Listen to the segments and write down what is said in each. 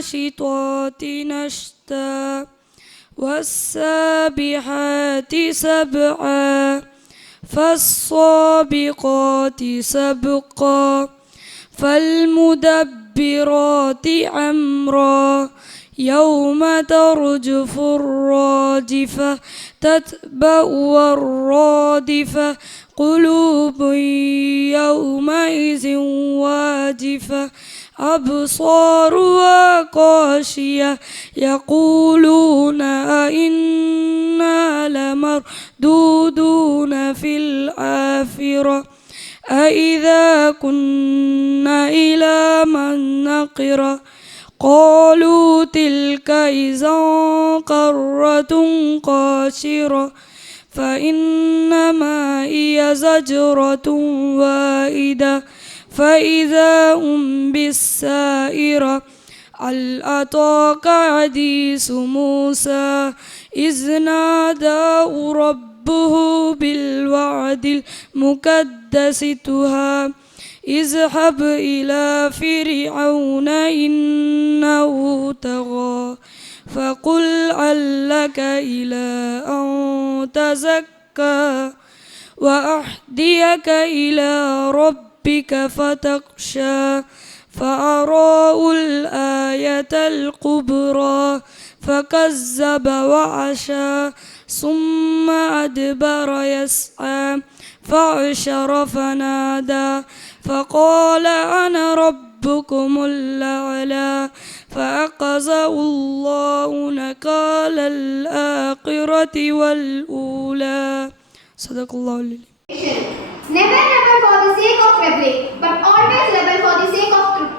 والناشطات نشطا والسابحات سبعا فالسابقات سبقا فالمدبرات أمرا يوم ترجف الراجفة تتبع الرادفة قلوب يومئذ واجفة أبصارها خاشية يقولون أئنا لمردودون في الآخرة أئذا كنا إلى من نقرة قالوا تلك إذا قرة خاسرة فإنما هي زجرة واحدة فإذا هم بالسائرة هل أتاك حديث موسى إذ ناداه ربه بالوعد المقدس طه اذهب إلى فرعون إنه طغى فقل هل لك إلى أن تزكى وأهديك إلى ربك فتخشى فأراه الآية الكبرى فكذب وعصى ثم أدبر يسعى فحشر فنادى فقال أنا ربكم الأعلى فأخذه الله نكال الآخرة والأولى صدق الله العظيم. Never rebel for the sake of rebelling, but always rebel for the sake of truth.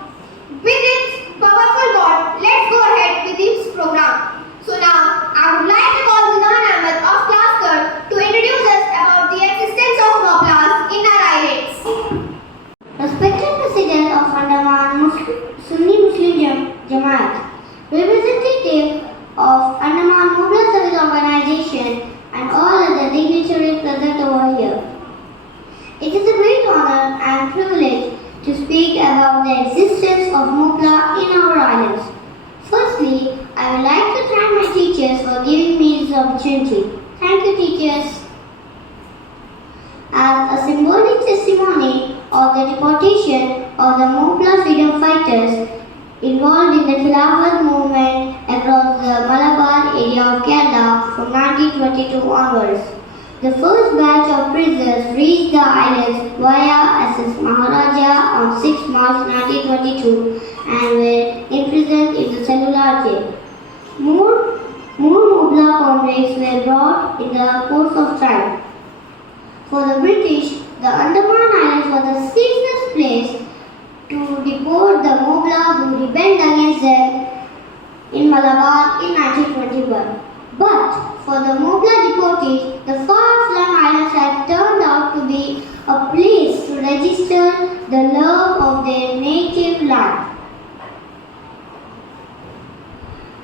With its powerful God, let's go ahead with this program. So now, I would like to call Andaman Islands of class 3rd to introduce us about the existence of Moplahs in our islands. Respected President of Andaman Sunni Muslim Jamaat, representative of Andaman Mobile Service Organization and all other dignitaries present over here. It is a great honor and privilege to speak about the existence of Moplah in our islands. Firstly, I would like to thank my teachers for giving me this opportunity. Thank you, teachers. As a symbolic testimony of the deportation of the Moplah freedom fighters involved in the Khilafat movement across the Malabar area of Kerala from 1922 onwards. The first batch of prisoners reached the islands via SS Maharaja on 6 March 1922 and were imprisoned in the cellular jail. More Moplah convicts were brought in the course of time. For the British, the Andaman Islands was the safest place to deport the Moplah who rebelled against them in Malabar in 1921. But for the Moplah deportees, the far-flung islands had turned out to be a place to register the love of their native land.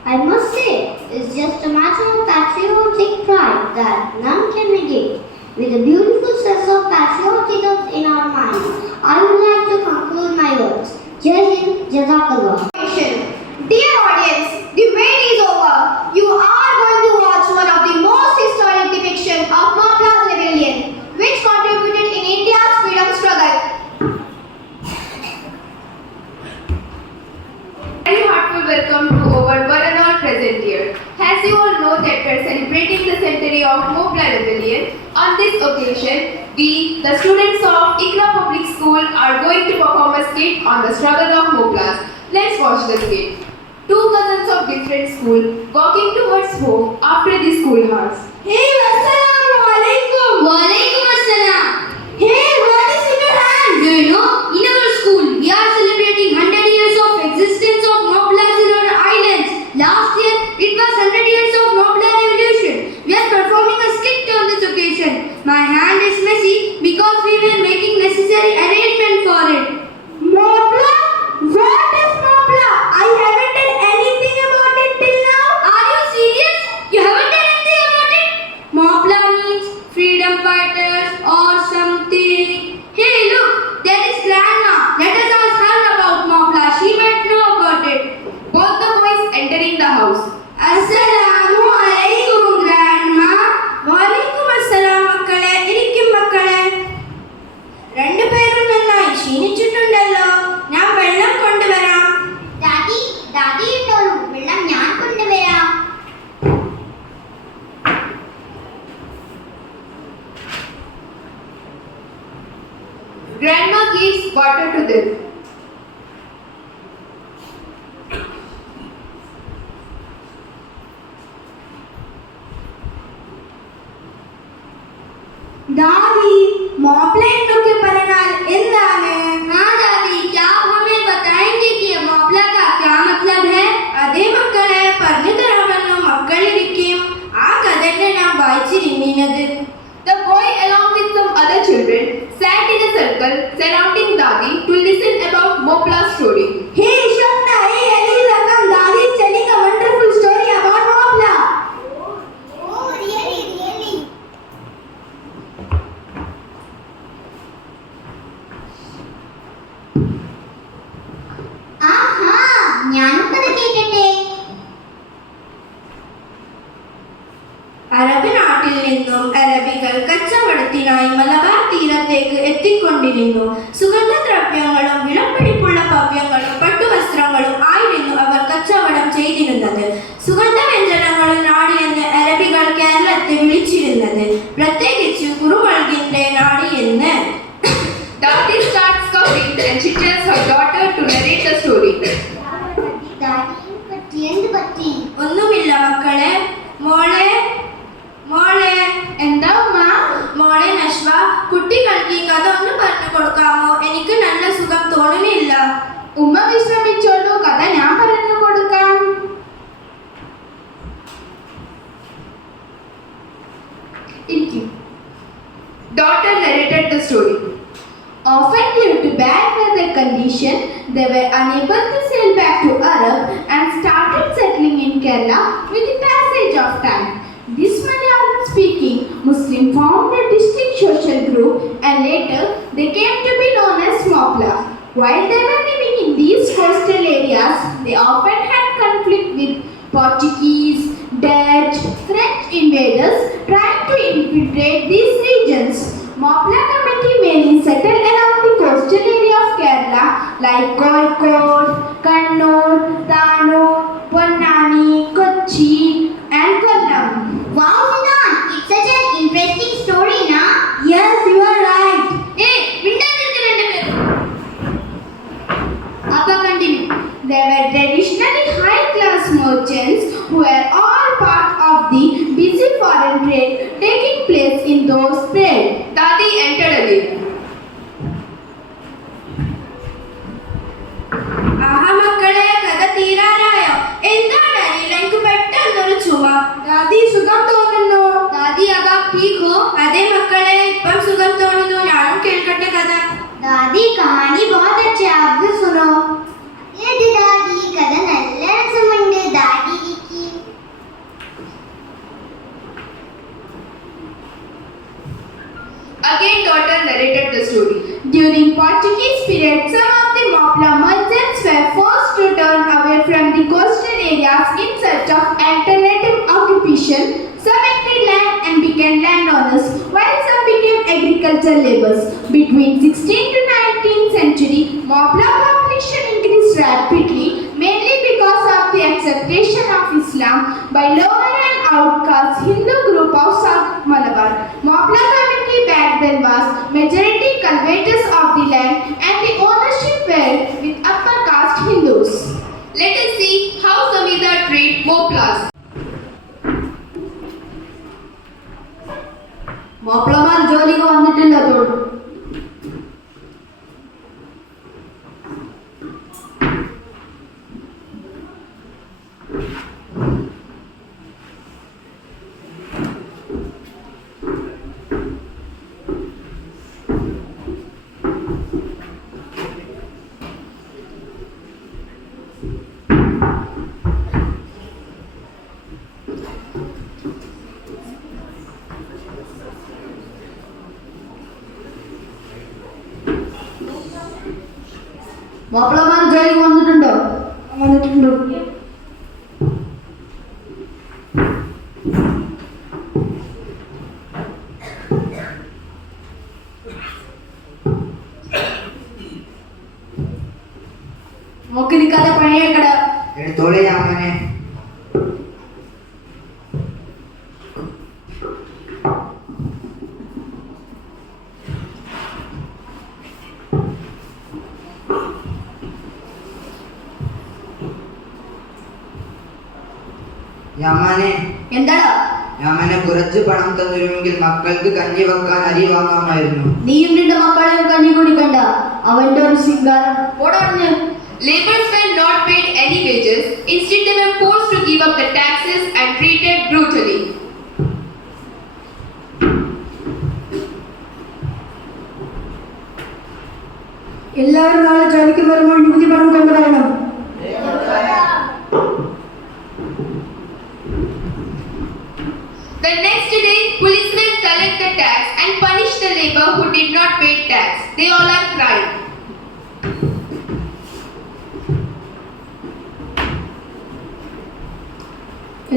I must say, it's just a matter of patriotic pride that none can negate. With a beautiful sense of patriotism in our minds, I would like to conclude my words. Jai Hind, Jazakallah. Dear audience, the wait is over. You are going to watch one of the most historic depictions of Moplah's rebellion, which contributed in India's freedom struggle. Very heartful welcome to our one and all present here. As you all know that we are celebrating the centenary of Moplah rebellion. On this occasion, we, the students of IQRA Public School, are going to perform a skit on the struggle of Moplahs. Let's watch the skit. Two cousins of different school walking towards home after the school hours. Hey, assalamu alaikum. Wa alaikum assalam. Hey, what is in your hand? Do you know, in our school, we are celebrating 100 years of existence of Moplahs in our islands. Last year, it was 100 years of Moplah revolution. We are performing a skit on this occasion. My hand is messy because we were making necessary arrangement for it. Moplah? What is Moplah? I haven't done anything about it till now. Are you serious? You haven't done anything about it? Moplah means freedom fighters or something. Malabar തീരത്തേക്ക് എത്തിക്കൊണ്ടിരുന്നു. സുഗന്ധദ്രവ്യങ്ങളും വിലപിടിപ്പുള്ള പവ്യങ്ങളും പട്ടുവസ്ത്രങ്ങളും ആയിരുന്നു അവർ കച്ചവടം ചെയ്തിരുന്നത്. സുഗന്ധവ്യഞ്ജനങ്ങളും നാട് എന്ന് അറബികൾ കേരളത്തെ വിളിച്ചിരുന്നത്, പ്രത്യേകിച്ച് കുരുമുളകിന്റെ നാട് എന്ന്. Dati starts coughing and she tells her daughter to narrate the story. ഒന്നുമില്ല മക്കളെ. മോളെ മോളെ എന്താ ഉമ്മ? മോളെ നശ്വ, കുട്ടികൾക്ക് ഈ കഥ ഒന്ന് പറഞ്ഞു കൊടുക്കാമോ? എനിക്ക് നല്ല സുഖം തോന്നുന്നില്ല. ഉമ്മ വിശ്രമിച്ചോളൂ, കഥ ഞാൻ പറഞ്ഞു കൊടുക്കാം. Daughter narrated the story. Often due to bad weather condition, they were unable to sail back to Arab and started settling in Kerala with the passage of time. This Malayalam-speaking Muslim formed a distinct social group and later they came to be known as Moplahs. While they were living in these coastal areas, they often had conflict with Portuguese, Dutch, French invaders trying to infiltrate these regions. Moplah community mainly settled along the coastal area of Kerala like Kozhikode, Kannur, Thanur, Ponnani, Kochi and Kollam. Wow, Sinan, it's such an interesting story, na? Yes, you are right. Hey, Abba continue. They were traditionally high-class merchants who were all part of the busy foreign trade taking place in those trades. Dadi entered again. ആഹാ മക്കളെ, കഥ തീരാനായോ? എന്താണ് എനിക്ക് പെട്ടെന്നൊരു ചുമ. ദാദി സുഖം തോന്നുന്നു. ദാദി അബ ठीक हो? അതെ മക്കളെ, ഇപ്പം സുഖം തോന്നുന്നു. ഞാനും കേൾക്കട്ടെ കഥ. दादी कहानी बहुत अच्छी है, आप भी सुनो. ये दादी कഥ നല്ല രസമുണ്ട്. ദാദിക്ക് Again, daughter narrated the story. During Portuguese period, some of the Moplah merchants were forced to turn away from the coastal areas in search of alternative occupation. Some acquired land and became landowners, while some became agricultural laborers. Between 16th to 19th century, Moplah population increased rapidly, mainly because of the acceptation of Islam by lower and outcast Hindu group of South Malabar. Moplah community back then was majority cultivators of the land and the ownership were with upper caste Hindus. Let us see how Zamindar treat Moplahs. മോപ്ലമാർ ജോലിക്ക് വന്നിട്ടില്ല തോന്നുന്നു. മോപ്ലമാർ ജോലിക്ക് വന്നിട്ടുണ്ടോ? വന്നിട്ടുണ്ടോ? നോക്കി നിൽക്കാതെ പണിയേക്കട. എടുത്തോളെ ഞാമനെ. യാമാനെ, എന്താടാ? യാമനെ കുറച്ച് പണം തന്നിരുമെങ്കിൽ മക്കൾക്ക് കഞ്ഞി വെക്കാൻ അരി വാങ്ങാമായിരുന്നു. നീയും നിന്റെ മക്കളെയും കഞ്ഞി കുടിക്കണ്ട. അവന്റെ ഒരു സിംഗാരം ഓടഞ്ഞ്. Laborers were not paid any wages. Instead, they were forced to give up the taxes and treated brutally. എല്ലാവരും നാളെ ജോലിക്ക് വരുമ്പോൾ നികുതി പണം കൊണ്ടുവരണം. The next day, policemen collect the tax and punish the labor who did not pay tax. They all are crying.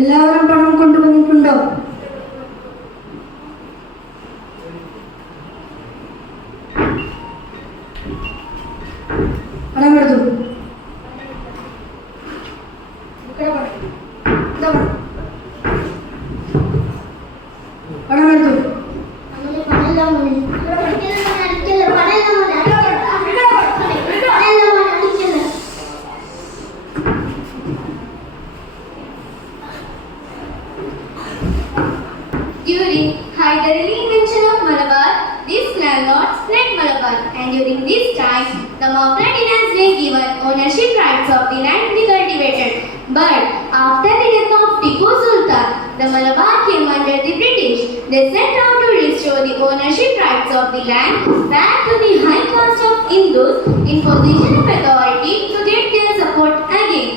എല്ലാവരും പണം കൊണ്ടുവന്നിട്ടുണ്ടോ? During the invention of Malabar, these landlords fled Malabar, and during this time, the Moplahs dynasty given ownership rights of the land to be cultivated. But after the death of Tipu Sultan, the Malabar came under the British. They set out to restore the ownership rights of the land back to the high caste of Hindus in position of authority to get their support again.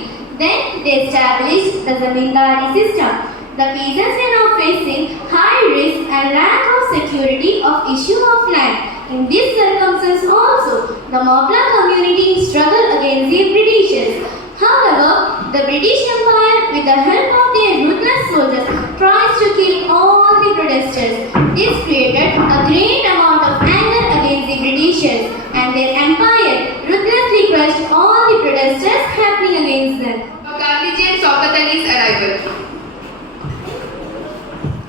Then they established the Zamindari system. The peasants were now facing high risk and lack of security of issue of land. In this circumstance also, the Moplah community struggled against the Britishers. However, the British Empire, with the help of their ruthless soldiers, tries to kill all the protesters. This created a great amount of anger against the Britishers, and their empire ruthlessly crushed all the protesters happening against them. Gandhiji and Shaukat Ali's arrival.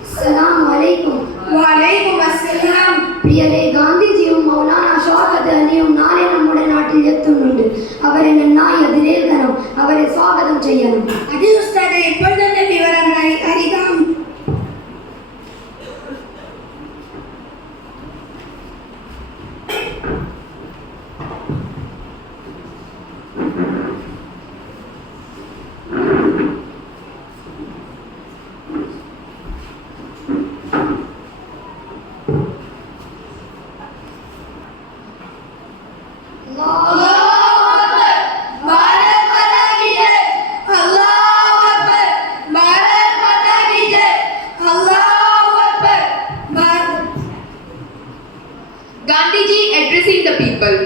Assalamu alaikum. Wa alaikum assalam. പ്രിയരെ, ഗാന്ധിജിയും മൗലാന ഷൗക്കത്ത് അലിയും നാളെ നമ്മുടെ നാട്ടിൽ എത്തുന്നുണ്ട്. അവരെ നന്നായി അതിരേൽക്കണം, അവരെ സ്വാഗതം ചെയ്യണം. അതെ ഉസ്താദെ, ഇപ്പോൾ തന്നെ വിവരമായി അറിയാം. Gandhiji addressing the people.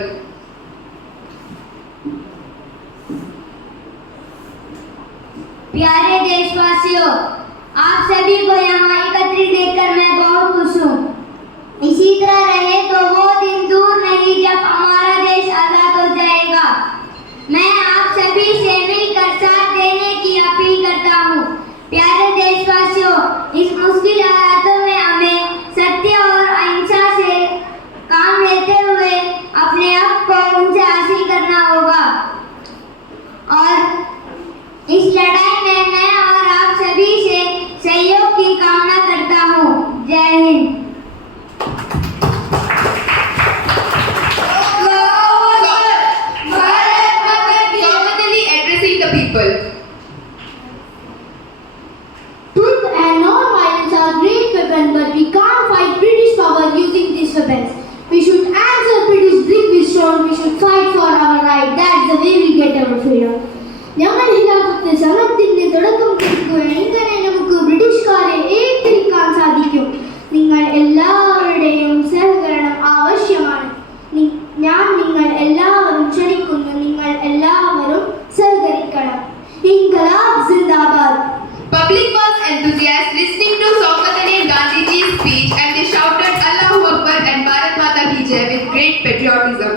प्यारे देशवासियों, आप सभी को यहाँ एकत्रित देखकर मैं बहुत खुश हूँ। इसी तरह रहे तो वो दिन दूर नहीं जब हमारा देश आजाद हो जाएगा। मैं आप सभी से मिलकर साथ देने की अपील करता हूँ। प्यारे देशवासियों, इस मुश्किल हालातों में हमें सत्य और अहिंसा से काम लेते हुए अपने आप को उनसे हासिल करना होगा। और इस लड़ाई में मैं और आप सभी से सहयोग की कामना करता हूँ। जय Hind. Shaukat Ali addressing the people. Truth and non-violence are great weapons, but we can't fight British power using these weapons. We should answer British brick with stone. We should fight for our right. That's the way we get our freedom. ഞങ്ങൾ ഖിലാഫത്ത് സമരത്തിന്റെ തുടക്കം കുറിക്കുകയാണ്. ഇങ്ങനെ നമുക്ക് ബ്രിട്ടീഷുകാരെ ഏറ്റിരിക്കാൻ സാധിക്കും. നിങ്ങൾ എല്ലാവരുടെയും സഹകരണം ആവശ്യമാണ്. ഞാൻ നിങ്ങൾ എല്ലാവരും ക്ഷണിക്കുന്നു. നിങ്ങൾ എല്ലാവരും സഹകരിക്കണം. ഇൻകലാബ് സിന്ദാബാദ്. Public was enthusiastic listening to Shaukat Ali and Gandhiji's speech, and they shouted Allahu Akbar and Bharat Mata Ki Jai with great patriotism.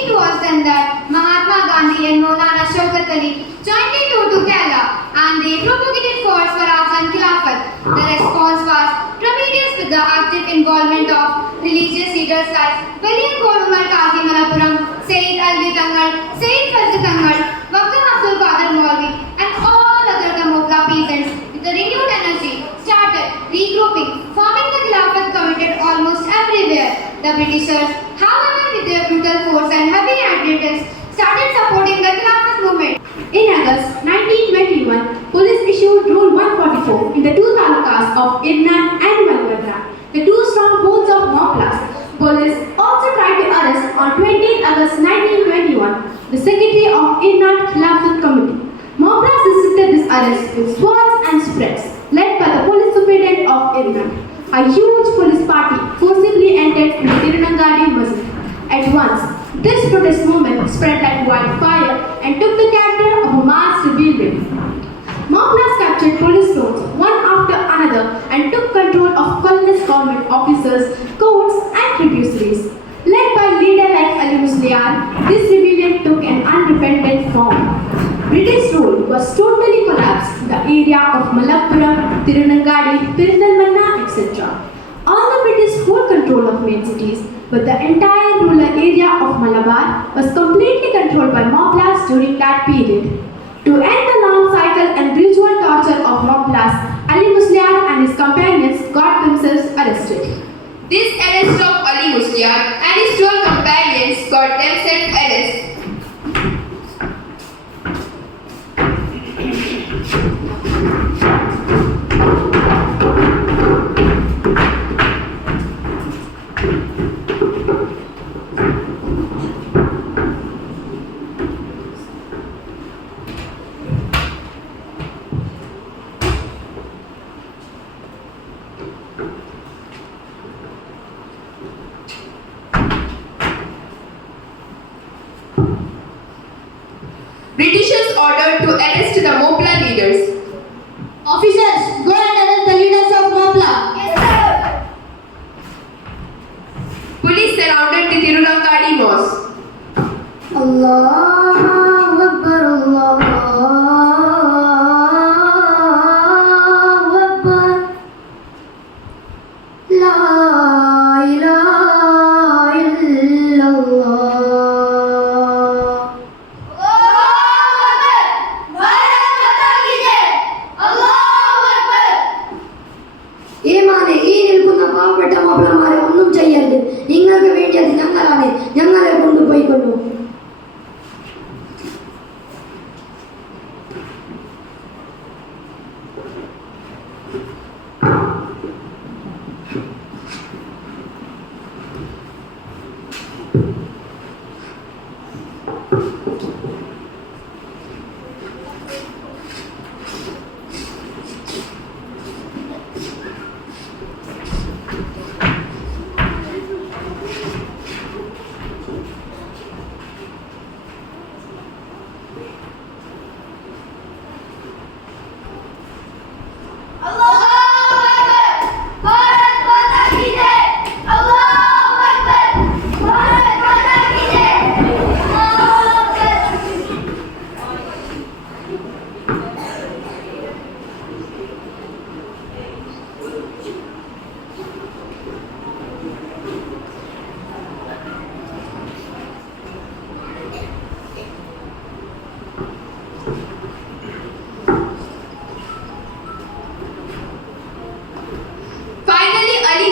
It was then that Mahatma Gandhi and Maulana Shaukat Ali jointly toured to Kerala and they propagated force for Afghan Khilafat. The response was tremendous with the active involvement of religious leaders like William Korumal Kazi Malappuram, Sayyid Alvi Tangal, Sayyid Fazl Tangal, Wakil Abdul Qadir Maulvi and all other Moplah peasants with a renewed energy started regrouping, forming the Khilafat committed almost everywhere. The Britishers, however, with their brutal force and heavy handedness, started supporting the Khilafat movement. In August 1921, police issued Rule 144 in the two talukas of Irnan and Malbadra, the two strongholds of Moplahs. Police also tried to arrest on 20 August 1921 the secretary of Irnan Khilafat Committee. Moplahs resisted this arrest with swords and spreads, led by the police superintendent of Irnan. A huge police party forcibly entered into Tirunangadi Masjid. At once, this protest movement spread like wildfire and took the character of a mass rebellion. Moplahs captured police drones one after another and took control of colonists government officers, courts, and tributaries. Led by leader like Ali Musliar, this rebellion took an unrepentant form. British rule was totally collapsed in the area of Malappuram, Tirunangadi, Perinthalmanna, etc. All the British hold control of main cities, but the entire rural area of Malabar was completely controlled by Moplahs during that period. To end the long cycle and ritual torture of Moplahs, Ali Musliar and his companions got themselves arrested. This arrest of Ali Musliar and his 12 companions got themselves arrested. Britishers ordered to arrest the Moplah leaders. Officers, go and arrest the leaders of Moplah. Yes, sir. Police surrounded the Tirunangadi mosque. Allahu Akbar, Allahu Akbar. La ilaha illallah. പാവപ്പെട്ട മാപ്പിളമാരെ ഒന്നും ചെയ്യരുത്. നിങ്ങൾക്ക് വേണ്ടിയത് ഞങ്ങളാണ്. ഞങ്ങളെ കൊണ്ടുപോയിക്കൊള്ളൂ.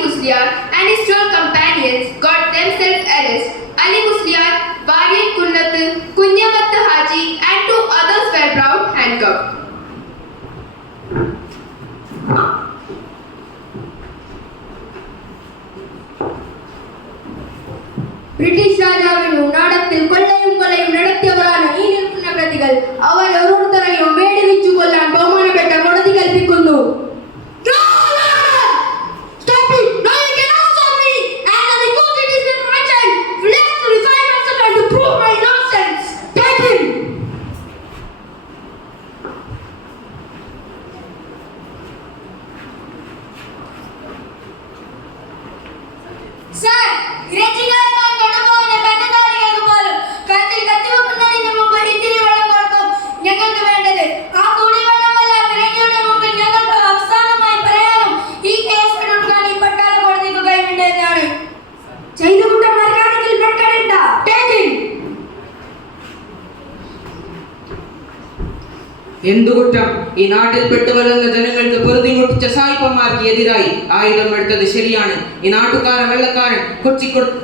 Musliar and his 12 companions got themselves arrested. Ali Musliar, Varian Kunnath, Kunyamat Haji and 2 others were brought handcuffed. British ராஜாவின் நாடத்தில் கொள்ளையும் கொலையும் நடத்தியவரான ഈ നിൽക്കുന്ന പ്രതികൾ അവർ ഓരോരുത്തരെയും വേടിവെച്ചു കൊല്ലാൻ ബഹുമാനപ്പെട്ട കോടതി കൽപ്പിക്കുന്നു. എന്തുകുറ്റം ഈ നാട്ടിൽപ്പെട്ടു വരുന്ന ജനങ്ങൾക്ക് പൊറുതി മുട്ടിച്ച സായിപ്പന്മാർക്ക് എതിരായി ആയുധം എടുത്തത് ശരിയാണ്. ഈ നാട്ടുകാരൻ വെള്ളക്കാരൻ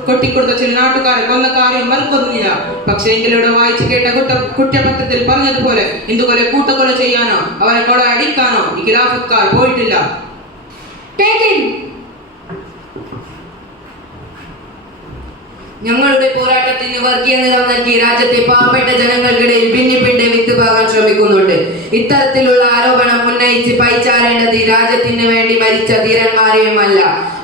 കൊട്ടിക്കൊടുത്ത ചില നാട്ടുകാരെ കൊന്ന കാര്യം മറുക്കൊന്നില്ല. പക്ഷേ എങ്കിലൂടെ വായിച്ചു കേട്ട കുറ്റപത്രത്തിൽ പറഞ്ഞതുപോലെ ഹിന്ദുക്കളെ കൂട്ടക്കൊല ചെയ്യാനോ അവരെ കൊല അടിക്കാനോ ഈ ഖിലാഫത്കാർ പോയിട്ടില്ല. ഞങ്ങളുടെ പോരാട്ടത്തിന് വർഗീയ നിറം നൽകി രാജ്യത്തെ പാവപ്പെട്ട ജനങ്ങൾക്കിടയിൽ ഭിന്നിപ്പിന്റെ വിത്ത് പാകാൻ ശ്രമിക്കുന്നുണ്ട്. ഇത്തരത്തിലുള്ള ആരോപണം ഉന്നയിച്ച് പഴിചാരേണ്ടത് രാജ്യത്തിന് വേണ്ടി മരിച്ച ധീരന്മാരെയുമല്ല.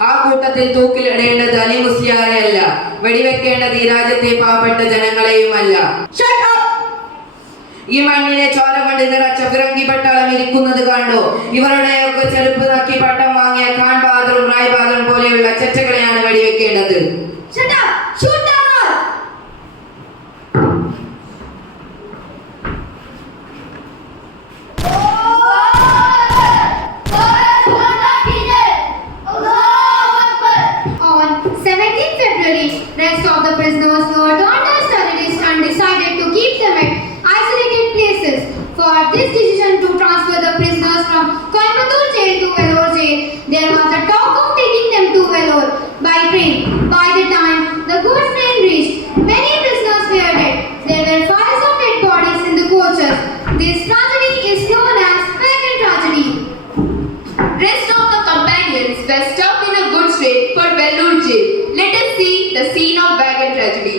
ആ കൂട്ടത്തിൽ തൂക്കിലിടേണ്ടത് അലി മുസ്ലിയാരെയല്ല. വെടിവെക്കേണ്ടത് ഈ രാജ്യത്തെ പാവപ്പെട്ട ജനങ്ങളെയുമല്ല. ഈ മണ്ണിനെ ചോര കൊണ്ട് നിറച്ച ഫിറങ്കി പട്ടാളം ഇരിക്കുന്നത് കണ്ടോ? ഇവരുടെയൊക്കെ ചെരുപ്പ് നക്കി പട്ടം വാങ്ങിയ ഖാൻ ബദറും റായ് ബദറും പോലെയുള്ള ചർച്ചകളെയാണ് വെടിവെക്കേണ്ടത്. Shut up! Shoot them all! On 17th February, rest of the prisoners were turned as terrorists and decided to keep them at isolated places. For this decision to transfer the prisoners from Coimbatore jail to Vellore jail, there was a talk of taking them to Vellore by train. By the time the goods train reached, many prisoners were dead. There were piles of dead bodies in the coaches. This tragedy is known as wagon tragedy. Rest of the companions were stuck in a goods train for Vellore jail. Let us see the scene of wagon tragedy.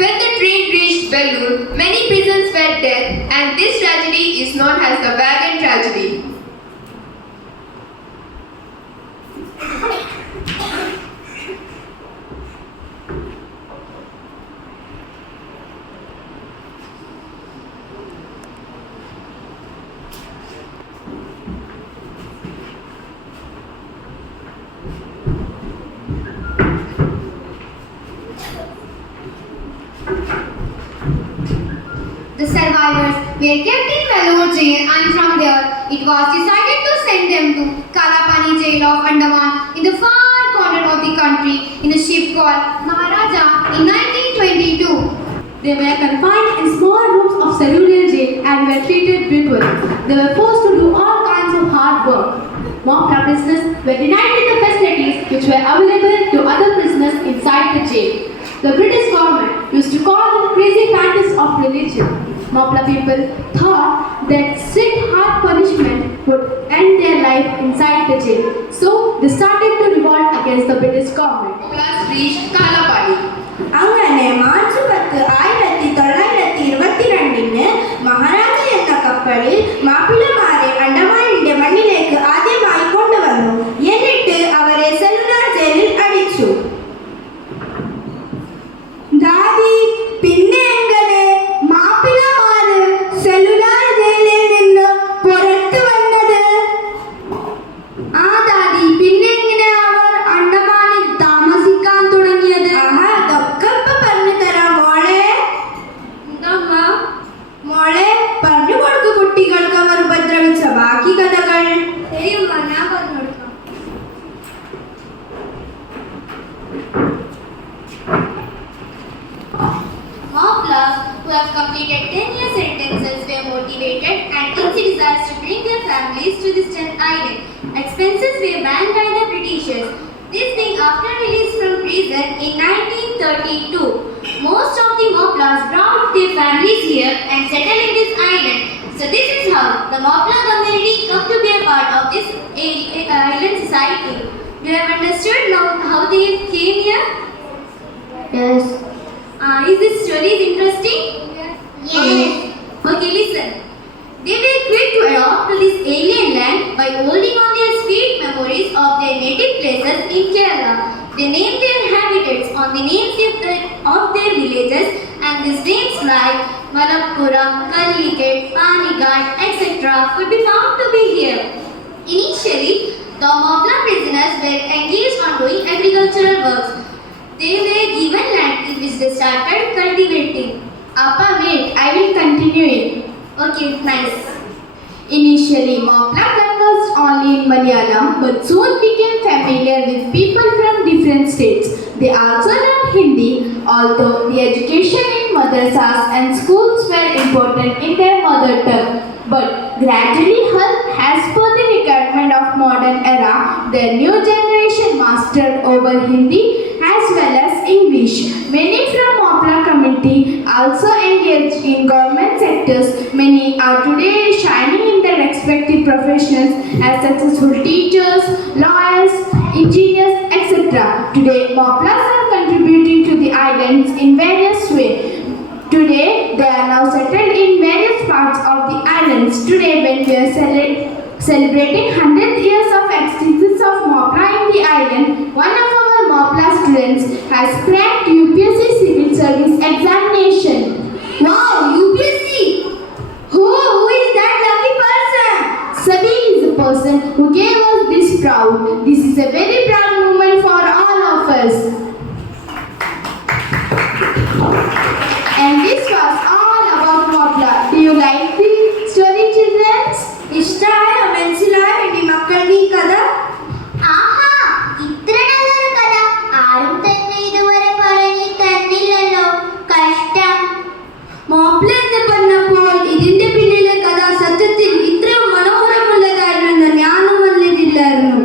When the train reached Vellore, many prisoners were dead, and this tragedy is known as the wagon tragedy. The survivors were kept in Vellore jail, and from there it was decided to send them to Kalapani jail of Andaman in the far corner of the country in a ship called Maharaja in 1922. They were confined in small rooms of cellular jail and were treated brutally. They were forced to do all kinds of hard work. Moplah prisoners were denied the facilities which were available to other prisoners inside the jail. The British government used to call them crazy fanatics of religion. Moplah people thought that strict hard punishment would end their life inside the jail. So they started to revolt against the British government. Moplahs reached Kalapani. അങ്ങനെ മാർച്ച് 10 1922 മഹാരാജ എന്ന കപ്പലിൽ മാപ്പിളമാരെ അണ്ടമാനിന്റെ മണ്ണിലേക്ക് ആദ്യമായി കൊണ്ടുവന്നു. എന്നിട്ട് അവരെ സെല്ലുലാർ ജയിലിൽ അടിച്ചു. ദാദി പിന്നെ എങ്ങനെ മാപ്പിളമാര് സെല്ലുലാർ ജയിലിൽ നിന്ന് പുറത്തു വന്നത്? ആ ദാദി പിന്നെ എങ്ങനെ അവർ അണ്ടമാനിൽ താമസിക്കാൻ തുടങ്ങിയത്? അതൊക്കെ ഇപ്പൊ പറഞ്ഞു തരാം മോളെ. മോളെ പറഞ്ഞു കൊടുക്കു കുട്ടികൾക്ക് അവർ ഉപദ്രവിച്ച ബാക്കി കഥകൾ. ഞാൻ പറഞ്ഞു കൊടുക്കാം. Moplahs who have completed 10-year sentences were motivated and easy desires to bring their families to distant island. Expenses were banned by the Britishers. This being after release from prison in 1932. Most of the Moplahs brought their families here and settled in this island. So this is how the Moplah community come to be a part of this island society. You have understood now how they came here? Yes. Is this story interesting? Yes. Okay, listen. They were quick to adopt to this alien land by holding on their sweet memories of their native places in Kerala. They named their habitats on the names of their villages, and these names like Malappuram, Kalliket, Panigat, etc. could be found to be here. Initially, the Moplah prisoners were engaged on doing agricultural works. They were given land in which they started cultivating. Appa, wait, I will continue it. Okay, nice. Initially, Moplah conversed only in Malayalam, but soon became familiar with people from different states. They also learned Hindi, although the education in madrasas and schools were important in their mother tongue. But gradually, as per the requirement of modern era, their new generation mastered over Hindi as well as English. Many from Moplah community also engaged in government sectors. Many are today shining in their respective professions. professionals as successful teachers, lawyers, engineers, etc. Today, Moplahs are contributing to the islands in various ways. Today, they are now settled in various parts of the islands. Today, when we are celebrating 100 years of existence of Moplah in the island, one of our Moplah students has cracked UPSC Civil Service examination. Wow, UPSC! Who is that lucky person? Sabi is the person who gave us this proud. This is a very proud moment for all of us. And this was all about Moplah. Do you like the story, children? ഇഷ്ടമായ മനസ്സിലായ വേണ്ടി മക്കളുടെ ഈ കഥ. ആഹാ, ഇത്ര നല്ലൊരു കഥ ആരും തന്നെ ഇതുവരെ പറഞ്ഞു തന്നില്ലല്ലോ. കഷ്ടം. മോപ്ല എന്ന് പറഞ്ഞപ്പോൾ ഇതിന്റെ പിന്നിലെ കഥ സത്യത്തിൽ ഇത്രയും മനോഹരമുള്ളതായിരുന്നെന്ന് ഞാനും അറിഞ്ഞിട്ടില്ലായിരുന്നു.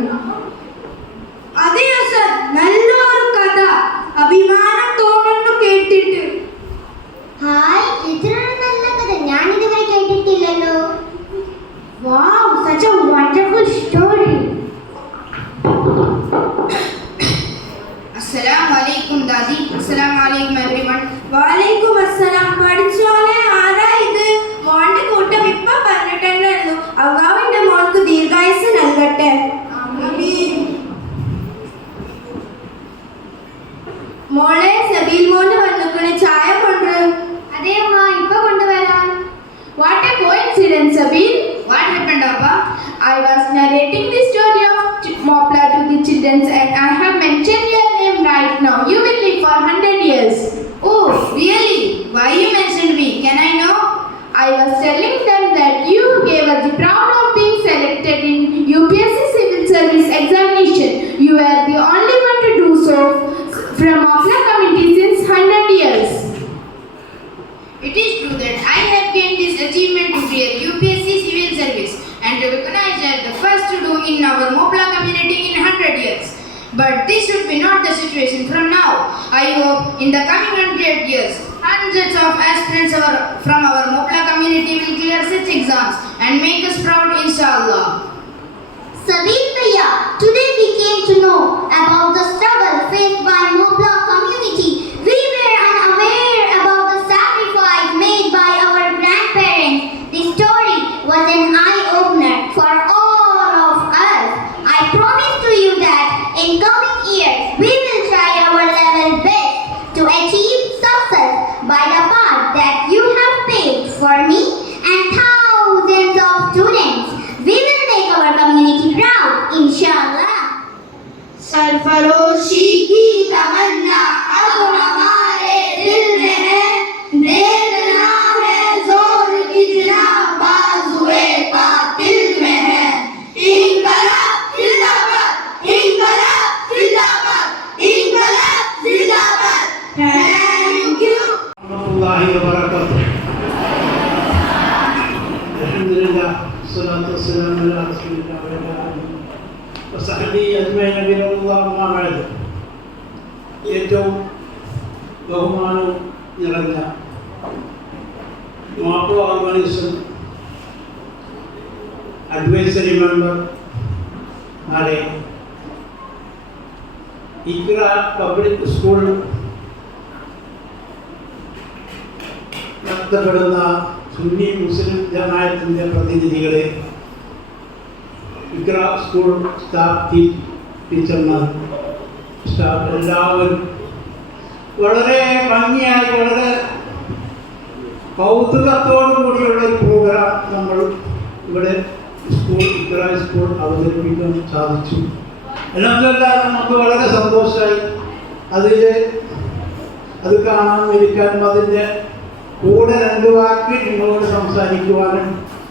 അതെയോ സർ, നല്ലൊരു കഥ. അഭിമാനം തോന്നുന്നു കേട്ടിട്ട്. ഹായ്, ഇത്ര നല്ല കഥ ഞാൻ ഇതുവരെ കേട്ടിട്ടില്ലല്ലോ. Wow, such a wonderful story. Assalamualaikum Dadi. Assalamualaikum everyone. Walaikum assalam. പഠിച്ചോളെ, ആരാ ഇത്? മോന്റെ കൂട്ടം ഇപ്പൊ പറഞ്ഞിട്ടുണ്ടായിരുന്നു. അള്ളാഹുവിന്റെ മോൾക്ക് ദീർഘായുസ് നൽകട്ടെ. മോളെ, സബീൽ മോന് വന്നിക്കണേ, ചായ കൊണ്ടുവരും. അതെ അമ്മ, ഇപ്പൊ കൊണ്ടുവരാം. What a coincidence, Sabil. What happened, Abba? I was narrating the story of Moplah to the children and I have mentioned your name right now. You will live for 100 years. Oh, really? Why you mentioned me? Can I know? I was telling them that you gave us the proud of being selected in UPSC Civil Service examination. You were the only one to do so from Moplah community since 100 years. It is true that I have gained this achievement to be a UPSC Civil Service and recognized as the first to do in our Moplah community in 100 years. But this should be not the situation from now. I hope in the coming 100 years, hundreds of aspirants from our Moplah community will clear such exams and make us proud, inshallah. Sabil Bhaiya, today we came to know about the struggle faced by Moplah community. We were unaware about the sacrifice made by our grandparents. The story was an eye-opener for all of us. I promise to you that in coming years we will try our level best to achieve success by the path that you have paved for me and thousands of students. We will make our community proud, inshallah. सरफरोशी की तमन्ना अब हमारे दिल में है, देखना है जोर कितना बाजुए कातिल में है. इंकलाब जिंदाबाद, इंकलाब जिंदाबाद, इंकलाब जिंदाबाद. Thank you. Warahmatullahi wabarakatuh. Alhamdulillah, salatu wassalamu ala rasulillah wa ala alihi wa sahbihi ajma'in billaahi ma ba'd. ഏറ്റവും ബഹുമാനവും നിറഞ്ഞ മോപ്ല ഓർഗനൈസേഷൻ അഡ്വൈസറി മെമ്പർ ആരെ ഇക്ര പബ്ലിക് സ്കൂൾ നടത്തപ്പെടുന്ന സുന്നി മുസ്ലിം ജമാഅത്തിന്റെ പ്രതിനിധികളെ, ഇക്ര സ്കൂൾ സ്റ്റാഫ്, ടീച്ചർമാർ, സ്റ്റാഫ് എല്ലാവരും വളരെ ഭംഗിയായി, വളരെ കൗതുകത്തോടു കൂടിയുള്ള ഒരു പ്രോഗ്രാം നമ്മൾ ഇവിടെ സ്കൂൾ, ഇക്ര സ്കൂൾ അവതരിപ്പിക്കാൻ സാധിച്ചു. അൽഹംദുലില്ലാഹ്, നമുക്ക് വളരെ സന്തോഷമായി. അത് കാണാൻ ഇരിക്കാനും അതിൻ്റെ കൂടെ രണ്ട് വാക്ക് നിങ്ങളോട് സംസാരിക്കുവാനും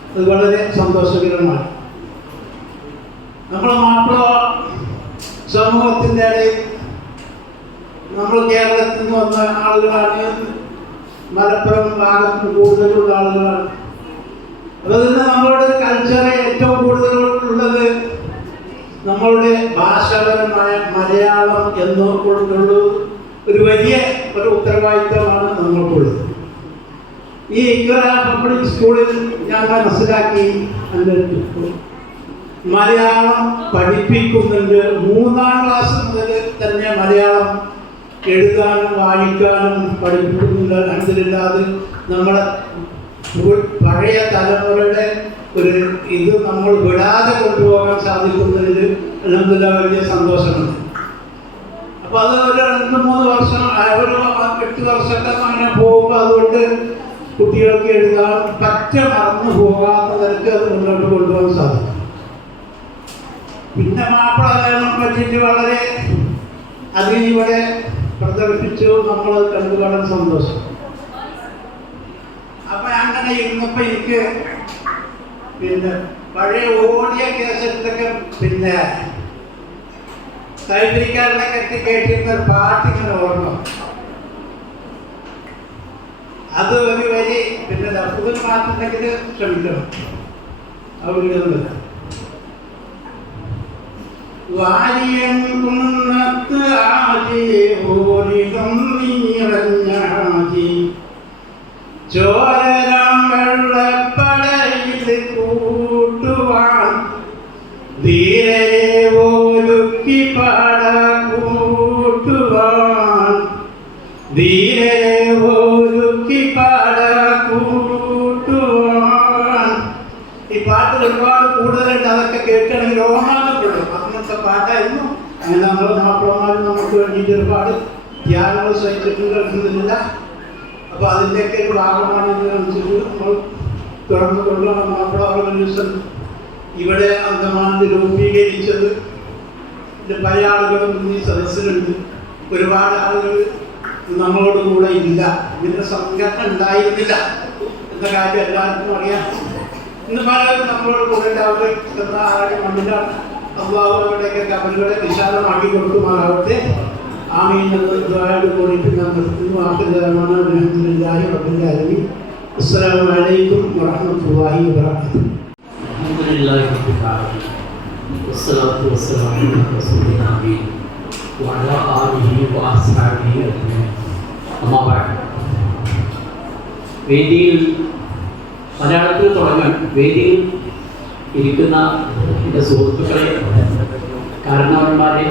അത് വളരെ സന്തോഷകരമാണ്. നമ്മുടെ മാപ്പിള സമൂഹത്തിൻ്റെ ഇടയിൽ നമ്മൾ കേരളത്തിൽ നിന്ന് വന്ന ആളുകളാണ്, മലപ്പുറം ഭാഗത്ത് കൂടുതലുള്ള ആളുകളാണ്. അതുകൊണ്ട് നമ്മളുടെ കൾച്ചർ ഏറ്റവും കൂടുതലുള്ളത് നമ്മളുടെ ഭാഷാപരമായ മലയാളം എന്നുള്ള ഒരു വലിയ ഒരു ഉത്തരവാദിത്തമാണ് നമ്മൾക്കുള്ളത്. ഈ ഇക്ര പബ്ലിക് സ്കൂളിൽ ഞാൻ മനസ്സിലാക്കി, മലയാളം പഠിപ്പിക്കുന്നുണ്ട്. 3ാം ക്ലാസ് മുതൽ തന്നെ മലയാളം എഴുതാനും വായിക്കാനും പഠിപ്പിക്കുന്നുണ്ട്. അൽഹംദുലില്ലാഹ് നമ്മളെ പഴയ തലമുറയുടെ ഒരു ഇത് നമ്മൾ വിടാതെ കൊണ്ടുപോകാൻ സാധിക്കുന്നതിൽ അൽഹംദുലില്ലാഹ് വലിയ സന്തോഷമുണ്ട്. അപ്പോൾ അത് ഒരു 2-3 വർഷം ഒരു 8 വർഷമൊക്കെ അങ്ങനെ പോകുമ്പോൾ അതുകൊണ്ട് കുട്ടികൾക്ക് എഴുതാൻ മറന്നു പോകാത്ത തരത്തിൽ അത് മുന്നോട്ട് കൊണ്ടുപോകാൻ സാധിക്കും. പിന്നെ മാപ്പിള പറ്റിയിട്ട് വളരെ അതിന് ഇവിടെ പ്രദർശിപ്പിച്ചു. നമ്മൾ കണ്ടു വളരെ സന്തോഷം. അപ്പൊ അങ്ങനെ ഇരുന്നപ്പോൾ എനിക്ക് പിന്നെ പഴയ ഓടിയ കേസറ്റൊക്കെ പിന്നെ സൈബരിക്കാരനെ കെട്ടി കേട്ടിരുന്ന ഒരു പാട്ടിങ്ങനെ ഓർമ്മ. അത് ഒരു വരി പിന്നെ ലഫ്ദ് മാറ്റുന്നെങ്കിൽ ശ്രമിക്കണം. അവിടെയൊന്നുമില്ല. വാരിയൻ കുന്നത്ത് ആജി ഓരികം നീറഞ്ഞാജി ചോരരാം വെള്ളപ്പടയിൽ കൂട്ടുവാൻ ധീരരെ ഒരുക്കി പാട കൂട്ടുവാൻ ധീരരെ ഒരുക്കി പാട കൂട്ടുവാൻ. ഈ പാട്ട് ഒരുപാട് കൂടുതലുണ്ട്. അതൊക്കെ കേൾക്കണമെങ്കിൽ രോമാഞ്ചപ്പെടും. അങ്ങനത്തെ പാട്ടായിരുന്നു. അങ്ങനെ നമ്മൾ മാപ്പിളമാർ നമുക്ക് വേണ്ടിയിട്ട് ഒരുപാട് ത്യാഗങ്ങൾ സഹിച്ചിട്ടുണ്ടില്ല. അപ്പോൾ അതിൻ്റെയൊക്കെ ഒരു ഭാഗമാണ് ഇത് കാണിച്ചിട്ട് നമ്മൾ തുറന്നു കൊണ്ടുപോകണം. മാപ്പിള ഓർഗനൈസേഷൻ ഇവിടെ അന്തമാനിൽ രൂപീകരിച്ചത് പല ആളുകളും ഈ സദസ്സിലുണ്ട്. ഒരുപാട് ആളുകൾ നമ്മളോട് കൂടെ ഇല്ല. ഇതിൻ്റെ സംഘടന ഉണ്ടായിരുന്നില്ല എന്ന കാര്യം എല്ലാവർക്കും അറിയാം. ഇന്ന് പലരും നമ്മളോട് കൂടെ അവർ ആരുടെ മണ്ണിലാണ്. അള്ളാഹു അവരുടെയൊക്കെ കബറുകളെ വിശാലമാക്കി കൊടുക്കുമാറാവട്ടെ. ആമീൻ എന്ന ദുആയോട് കൂടിയിട്ട് ഞാൻ നിർത്തുന്നു. ആഖിറു അൽഹംദുലില്ലാഹി റബ്ബിൽ ആലമീൻ. അസ്സലാമു അലൈക്കും വറഹ്മത്തുള്ളാഹി വബറകാതുഹു. അൽഹംദുലില്ലാഹി റബ്ബിൽ ആലമീൻ. വസ്സലാത്തു വസ്സലാമു അലാ റസൂലിൽ അമീൻ വഅലാ ആലിഹി വഅസ്ഹാബിഹി അജ്മഈൻ. അമ്മാ ബഅദ്. വേദിയിൽ മലയാളത്തിൽ തുടങ്ങാൻ വേദിയിൽ ഇരിക്കുന്ന എൻ്റെ സുഹൃത്തുക്കളെ, കാരണവന്മാരെ,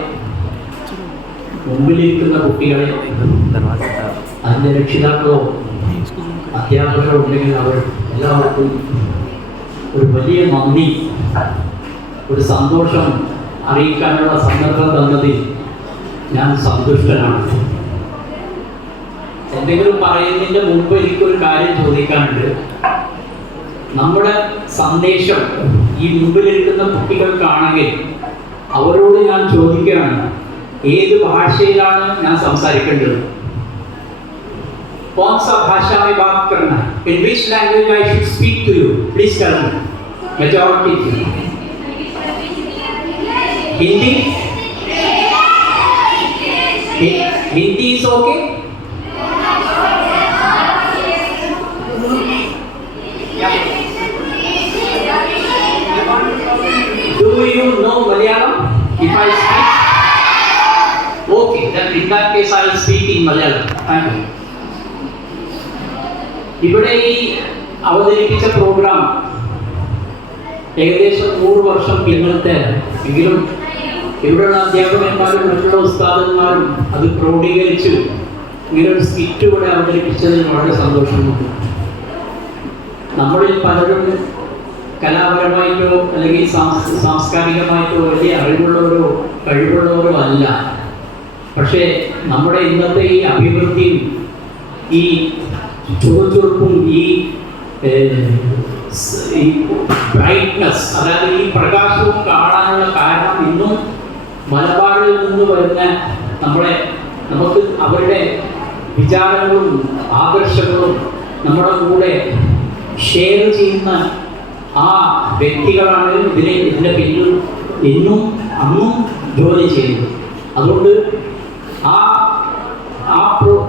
മുമ്പിലിരിക്കുന്ന കുട്ടികളെ, അതിൻ്റെ രക്ഷിതാക്കളോ അധ്യാപകരോ ഉണ്ടെങ്കിൽ അവർ എല്ലാവർക്കും ഒരു വലിയ നന്ദി, ഒരു സന്തോഷം അറിയിക്കാനുള്ള സന്ദർഭം തന്നതിൽ ഞാൻ സന്തുഷ്ടനാണ്. എന്തെങ്കിലും പറയുന്നതിൻ്റെ മുമ്പ് എനിക്കൊരു കാര്യം ചോദിക്കാനുണ്ട്. നമ്മുടെ സന്ദേശം ഈ മുമ്പിലിരിക്കുന്ന കുട്ടികൾക്കാണെങ്കിൽ അവരോട് ഞാൻ ചോദിക്കുകയാണ്, ഏത് ഭാഷയിലാണ് ഞാൻ സംസാരിക്കേണ്ടത്? कौन सा भाषा में बात करना है? In which language I should speak to you? Please tell me. Majority. Hindi? Hindi is okay? Do you know Malayalam? If I speak? Okay, then in that case I will speak in Malayalam. Thank you. ഇവിടെ ഈ അവതരിപ്പിച്ച പ്രോഗ്രാം ഏകദേശം 100 വർഷം പിന്നത്തെ എങ്കിലും ഇവിടെയുള്ള അധ്യാപകന്മാരും മറ്റുള്ള ഉസ്താദന്മാരും അത് ക്രോഡീകരിച്ചു ഇങ്ങനെ ഒരു സ്കിറ്റ് ഇവിടെ അവതരിപ്പിച്ചതിന് വളരെ സന്തോഷമുണ്ട്. നമ്മളിൽ പലരും കലാപരമായിട്ടോ അല്ലെങ്കിൽ സാംസ്കാരികമായിട്ടോ വലിയ അറിവുള്ളവരോ കഴിവുള്ളവരോ അല്ല. പക്ഷേ നമ്മുടെ ഇന്നത്തെ ഈ അഭിവൃദ്ധിയും ഈ ചുറുചുറുപ്പും ഈ ബ്രൈറ്റ്നസ്, അതായത് ഈ പ്രകാശവും കാണാനുള്ള കാരണം ഇന്നും മലബാറിൽ നിന്ന് വരുന്ന നമുക്ക് അവരുടെ വിചാരങ്ങളും ആദർശങ്ങളും നമ്മുടെ കൂടെ ഷെയർ ചെയ്യുന്ന ആ വ്യക്തികളാണ് ഇതിൻ്റെ പിന്നിൽ ഇന്നും അന്നും ജോലി ചെയ്യുന്നത്. അതുകൊണ്ട് ആ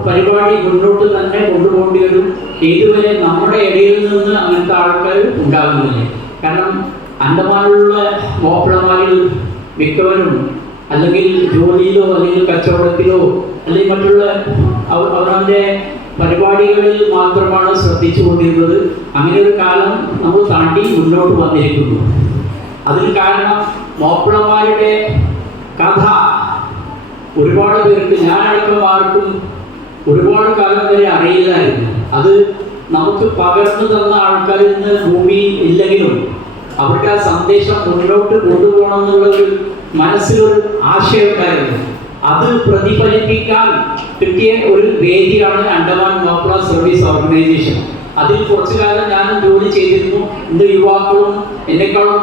പരിപാടി മുന്നോട്ട് തന്നെ കൊണ്ടുപോകേണ്ടി വരും. ഇതുവരെ നമ്മുടെ ഇടയിൽ നിന്ന് അങ്ങനത്തെ ആൾക്കാർ ഉണ്ടാകുന്നില്ല. കാരണം അണ്ടമാനിലുള്ള മോപ്ലമാരിൽ മിക്കവരും അല്ലെങ്കിൽ ജോലിയിലോ അല്ലെങ്കിൽ കച്ചവടത്തിലോ അല്ലെങ്കിൽ മറ്റുള്ള അവരുടെ പരിപാടികളിൽ മാത്രമാണ് ശ്രദ്ധിച്ചുകൊണ്ടിരുന്നത്. അങ്ങനെ ഒരു കാലം നമ്മൾ താണ്ടി മുന്നോട്ട് വന്നിരിക്കുന്നു. അതിന് കാരണം മോപ്ലമാരുടെ കഥ ഒരുപാട് പേർക്ക്, ഞാനടക്കം ആർക്കും ഒരുപാട് കാലം വരെ അറിയില്ലായിരുന്നു. അത് നമുക്ക് പകർന്നു തന്ന ആൾക്കാർ ഇന്ന് ഭൂമിയിൽ ഇല്ലെങ്കിലും അവർക്ക് ആ സന്ദേശം മുന്നോട്ട് കൊണ്ടുപോകണം എന്നുള്ളൊരു മനസ്സിലൊരു ആശയം ഉണ്ടായിരുന്നു. അത് പ്രതിഫലിപ്പിക്കാൻ കിട്ടിയ ഒരു വേദിയാണ് അണ്ടമാൻ മോപ്ല സർവീസ് ഓർഗനൈസേഷൻ. അതിൽ കുറച്ചു കാലം ഞാനും ജോലി ചെയ്തിരുന്നു. ഇന്ന് യുവാക്കളും എന്നെക്കാളും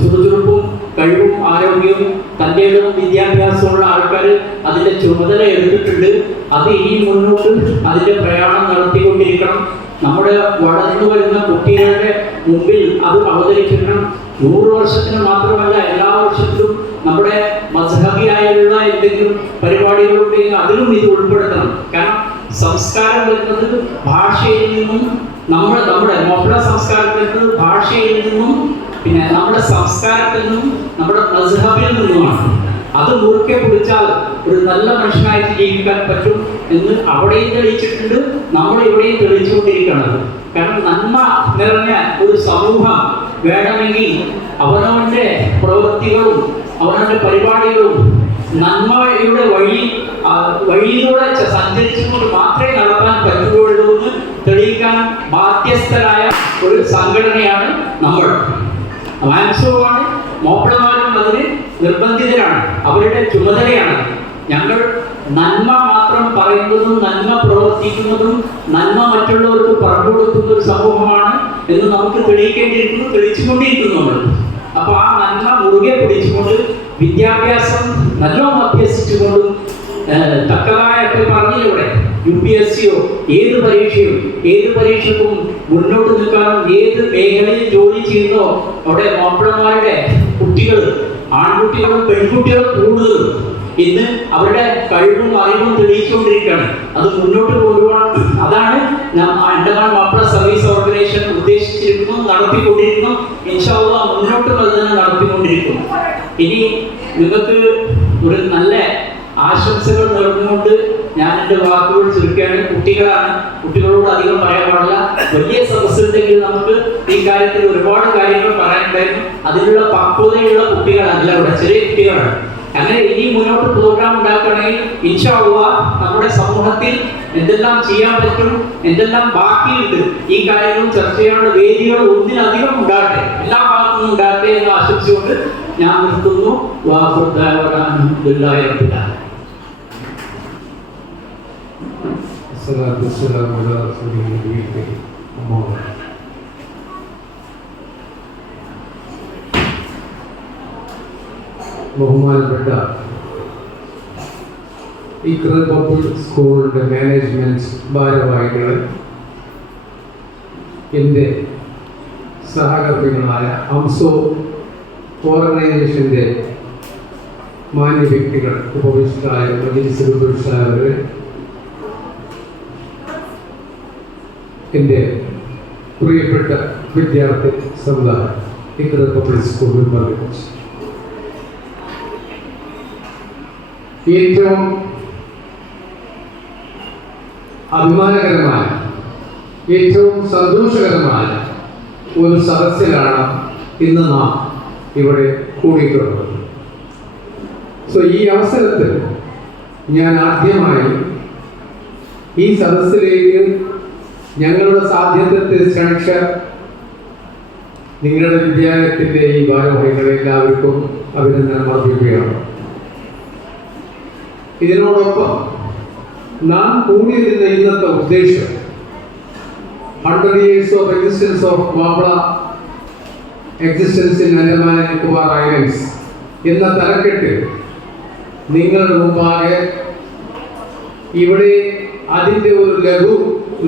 ചുറുചുറുപ്പും കഴിവും ആരോഗ്യവും തൻ്റെ വിദ്യാഭ്യാസമുള്ള ആൾക്കാർ അതിൻ്റെ ചുമതല എടുത്തിട്ടുണ്ട്. അത് ഇനി മുന്നോട്ട് അതിൻ്റെ പ്രയാണം നടത്തിക്കൊണ്ടിരിക്കണം. നമ്മുടെ വളർന്നു വരുന്ന കുട്ടികളുടെ മുമ്പിൽ അത് അവതരിപ്പിക്കണം. 100 വർഷത്തിന് മാത്രമല്ല, എല്ലാ വർഷത്തിലും നമ്മുടെ മസ്ഹബിയായുള്ള എന്തെങ്കിലും പരിപാടികളുണ്ടെങ്കിൽ അതിലും ഇത് ഉൾപ്പെടുത്തണം. കാരണം സംസ്കാരം വരുന്നത് ഭാഷയിൽ നിന്നും, നമ്മുടെ മോപ്ല സംസ്കാരത്തിൽ നിന്ന് ഭാഷയിൽ നിന്നും, പിന്നെ നമ്മുടെ സംസ്കാരത്തിൽ നിന്നും, നമ്മുടെ മസ്ഹബിൽ നിന്നുമാണ്. അത് മുറുക്കെ പിടിച്ചാൽ ഒരു നല്ല മനുഷ്യനായിട്ട് ജീവിക്കാൻ പറ്റും എന്ന് അവിടെയും തെളിയിച്ചിട്ടുണ്ട്, നമ്മളിവിടെയും തെളിയിച്ചുകൊണ്ടിരിക്കുന്നത്. കാരണം നന്മ നിറഞ്ഞ ഒരു സമൂഹം വേണമെങ്കിൽ അവനവൻ്റെ പ്രവൃത്തികളും അവനവൻ്റെ പരിപാടികളും നന്മയുടെ വഴിയിലൂടെ സഞ്ചരിച്ചുകൊണ്ട് മാത്രമേ നടത്താൻ പറ്റുകയുള്ളൂ എന്ന് തെളിയിക്കാൻ ബാധ്യസ്ഥരായ ഒരു സംഘടനയാണ് നമ്മൾ. മാൻസോവാണ്, മോപ്ലമാരും അതിന് നിർബന്ധിതരാണ്, അവരുടെ ചുമതലയാണ്. ഞങ്ങൾ നന്മ മാത്രം പറയുന്നതും നന്മ പ്രവർത്തിക്കുന്നതും നന്മ മറ്റുള്ളവർക്ക് പറഞ്ഞു കൊടുക്കുന്ന ഒരു സമൂഹമാണ് എന്ന് നമുക്ക് തെളിയിക്കേണ്ടിയിരിക്കുന്നു, തെളിയിച്ചുകൊണ്ടിരിക്കുന്നു. അപ്പൊ ആ നന്മ മുറുകെ പിടിച്ചുകൊണ്ട് വിദ്യാഭ്യാസം നല്ലോണം അഭ്യസിച്ചുകൊണ്ടും തക്കതായൊക്കെ പറഞ്ഞിലൂടെ UPSCയോ ഏത് പരീക്ഷയ്ക്കും മുന്നോട്ട് നിൽക്കാനും ഏത് മേഖലയിൽ ജോലി ചെയ്യുന്നോ അവിടെ മോപ്ലമാരുടെ കുട്ടികൾ, ആൺകുട്ടികളും പെൺകുട്ടികളും കൂടുതലും ഇന്ന് അവരുടെ കഴിവും അറിവും തെളിയിച്ചുകൊണ്ടിരിക്കുകയാണ്. അത് മുന്നോട്ട് കൊണ്ടുപോകണം. അതാണ് അണ്ടമാൻ മോപ്ല സർവീസ് ഓർഗനൈസേഷൻ ഉദ്ദേശിച്ചിരിക്കുന്നു, നടത്തിക്കൊണ്ടിരിക്കുന്നു. ഇൻഷാ അല്ലാഹ് മുന്നോട്ട് തന്നെ നടത്തിക്കൊണ്ടിരിക്കുന്നു. ഇനി നിങ്ങൾക്ക് ഒരു നല്ല ആശംസകൾ നേർന്നുകൊണ്ട് ഞാൻ എൻ്റെ വാക്കുകൾ ചുരുക്കുകയാണ്. കുട്ടികളോട് അധികം പറയാൻ പാടില്ല. വലിയ സദസ്സുണ്ടെങ്കിൽ നമുക്ക് ഈ കാര്യത്തിൽ ഒരുപാട് കാര്യങ്ങൾ പറയാനുണ്ടായിരുന്നു. അതിനുള്ള പക്വതയുള്ള കുട്ടികളല്ല ഇവിടെ, ചെറിയ കുട്ടികളാണ്. അങ്ങനെ ഇനി മുന്നോട്ട് പ്രോഗ്രാം ഉണ്ടാക്കുകയാണെങ്കിൽ ഇൻഷാ അല്ലാഹ് നമ്മുടെ സമൂഹത്തിൽ എന്തെല്ലാം ചെയ്യാൻ പറ്റും, എന്തെല്ലാം ബാക്കിയുണ്ട്, ഈ കാര്യങ്ങൾ ചർച്ച ചെയ്യാനുള്ള വേദികൾ ഒന്നിലധികം ഉണ്ടാകട്ടെ, എല്ലാ ഭാഗത്തും ഉണ്ടാകട്ടെ എന്ന് ആശംസിച്ചുകൊണ്ട് ഞാൻ നിർത്തുന്നു. ബഹുമാനപ്പെട്ട IQRA പബ്ലിക് സ്കൂളിൻ്റെ മാനേജ്മെൻറ്റ് ഭാരവാഹികൾ, എൻ്റെ സഹകർമ്മികളായ അംസോ ഓർഗനൈസേഷൻ്റെ മാന്യ വ്യക്തികൾ, ഉപവിഷ്ടരായ ഉപവിഷ്ടരായവർ, എൻ്റെ പ്രിയപ്പെട്ട വിദ്യാർത്ഥി സമുദായം, IQRA പബ്ലിക് സ്കൂളിൽ പങ്കെടുത്തു. ഏറ്റവും അഭിമാനകരമായ, ഏറ്റവും സന്തോഷകരമായ ഒരു സദസ്സിലാണ് ഇന്ന് നാം ഇവിടെ കൂടിയിട്ടുള്ളത്. ഈ അവസരത്തിൽ ഞാൻ ആദ്യമായി ഈ സദസ്സിലേക്ക് ഞങ്ങളുടെ സാധ്യതത്തെ ക്ഷണിച്ച നിങ്ങളുടെ വിദ്യാലയത്തിൻ്റെ ഈ ഭാരവാഹികളെ എല്ലാവർക്കും അഭിനന്ദനം അർപ്പിക്കുകയാണ്. ഇതിനോടൊപ്പം നാം കൂടിയിരുന്ന ഇന്നത്തെ ഉദ്ദേശം 100 years of existence of Moplah existence in Andaman and IQRA Islands എന്ന തലക്കെട്ട് നിങ്ങളുടെ മുമ്പാകെ ഇവിടെ അതിൻ്റെ ഒരു ലഘു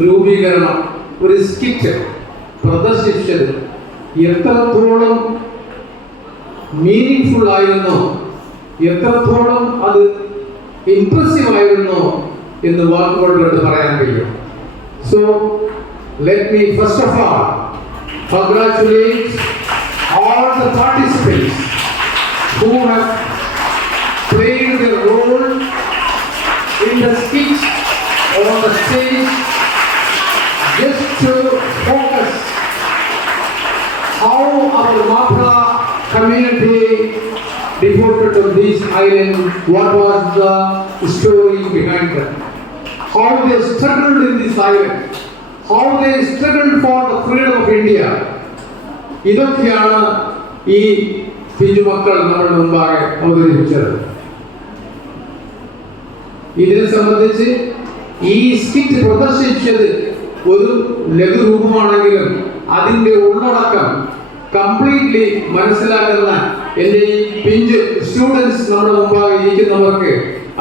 രൂപീകരണം, ഒരു സ്കിറ്റ് പ്രദർശിച്ചത് എത്രത്തോളം മീനിങ്ഫുൾ ആയിരുന്നു, എത്രത്തോളം അത് ഇംപ്രസീവ് ആയിരുന്നു എന്ന് വാക്കുകൊണ്ട് പറയാൻ കഴിയും. So let me first of all congratulate all the participants who have played their role in the skit on the stage, just to focus how our Moplah community devoted to this island, what was the story behind that? How they struggled in this island, how they struggled for the freedom of India. ഇതൊക്കെയാണ് ഈ പിഞ്ചുമക്കൾ നമ്മുടെ മുമ്പാകെ അവതരിപ്പിച്ചത്. ഇതിനെ സംബന്ധിച്ച് ഈ സ്കിറ്റ് പ്രദർശിപ്പിച്ചത് ഒരു ലഘുരൂപമാണെങ്കിലും അതിൻ്റെ ഉള്ളടക്കം കംപ്ലീറ്റ്ലി മനസ്സിലാക്കുന്ന എൻ്റെ ഈ പിഞ്ച് സ്റ്റുഡൻസ് നമ്മുടെ മുമ്പാകെ ഇരിക്കുന്നവർക്ക്